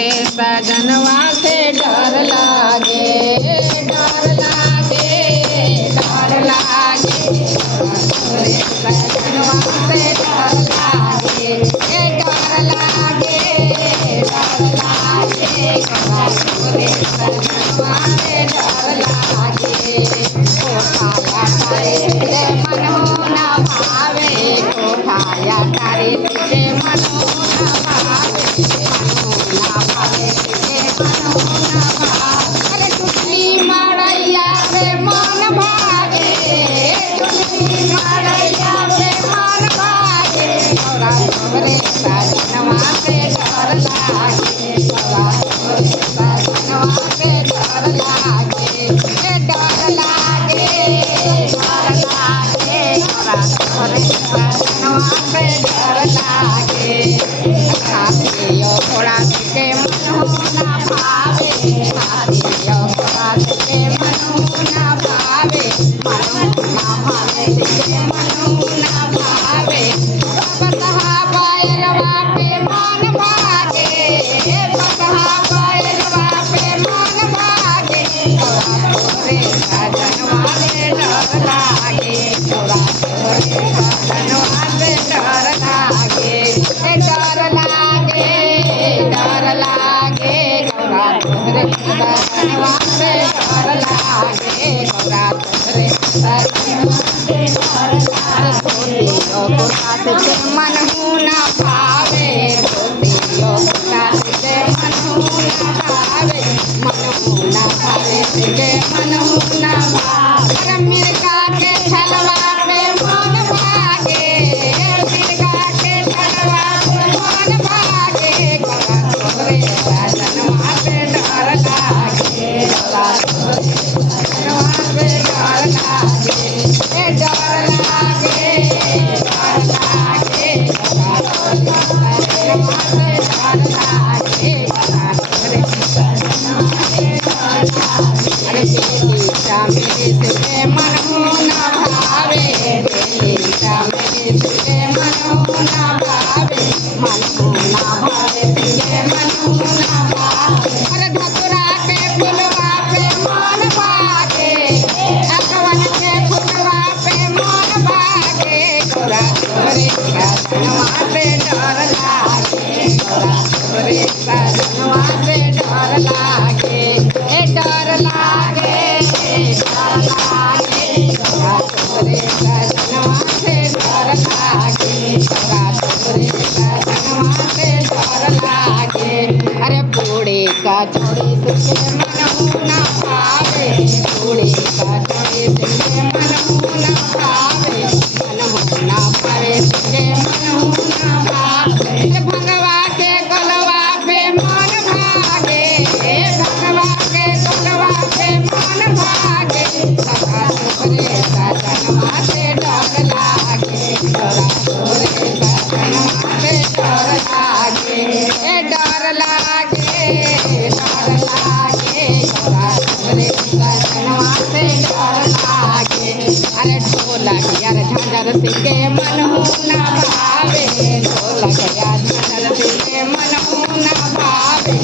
सजनवा से डर लागे, डर लागे, डर लागे। तोरे सजनवा से डर लागे, डर लागे, डर लागे। तोरे सजनवा से डर लागे। कोठाया करे तुझे मनो न भावे, कोठाया करे तुझे मनो न भावे, मनो न भावे तुझे मनो न भावे। अरे टुटली मड़ैया पे मन भागे, टुटली मड़ैया पे मन भागे। तोरा तोरे सजनवा से डर लागे, तोरा तोरे सजनवा से डर लागे, डर लागे, डर लागे। तोरा तोरे सजनवा से डर लागे। हाथियो घोड़ा के मनो न भावे, हाथियो घोड़ा के मनो न भावे, मनो न भावे के मनो न भावे। बसहा बैलवा पे मन भागे, बसहा बैलवा पे मन भागे। तोरा तोरे सजनवा से डर लागे, तोरा तोरे सजनवा से डर लागे, डर लागे, डर लागे। तोरा तोरे सजनवा से डर लागे, तोरा तोरे सजनवा से डर लागे। धोतियो कुर्ता के मनहु न भावे, धोतियो कुर्ता के मनहु न भावे, मनहु न भावे के मनहु न भावे। अरे मिर्गा के छलवा पे मन भागे, मिर्गा के छलवा पे मन भागे। तोरा तोरे सजनवा से डर लागे, तोरा तोरे सजनवा से डर लागे, डर लागे, डर लागे। तोरा तोरे सजनवा से डर लागे, तोरा तोरे सजनवा से डर लागे। अरे बेलीचा मेरे से मनहु न भावे, बेलीचा मेरे से मनहु न भावे, मनहु न भावे तुझे मनहु न भावे। अरे धतुरा के फुलवा पे मन भागे, अकवन के फुलवा पे मन भागे। तोरा तोरे सजनवा से डर लागे, तोरा तोरे सजनवा से डर लागे, डर लागे, डर लागे। तोरा तोरे सजनवा से डर लागे, तोरा तोरे सजनवा से डर लागे। अरे बूढ़े का छोड़े तुझे मनहु न भावे, बूढ़े का छोड़े तुझे मनहु न भावे, मनहु न भावे तुझे मनहु न भावे। भगवा के गलवा पे मन भागे, भगवा के गलवा पे मन भागे। तोरा तोरे सजनवा से डर लागे, तोरा तोरे सजनवा से डर लागे, डर लागे, डर लागे। तोरा तोरे सजनवा से डर लागे। अरे ढोलक यार झांझर से के मनहु न भावे, ढोलक यार झांझर से के मनहु न भावे,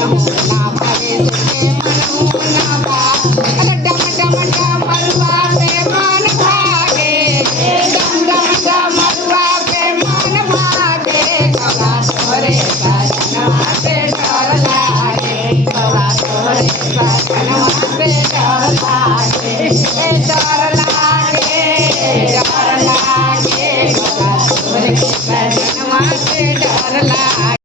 मनहु न भावे के मनहु न भावे। अरे डम डम डमरुआ पे मन भागे, डम डम डमरुआ पे मन भागे। तोरा तोरे सजनवा से डर लागे, तोरा तोरे सजनवा से डर लागे, डर लागे, डर लागे। तोरा तोरे सजनवा से डर लागे।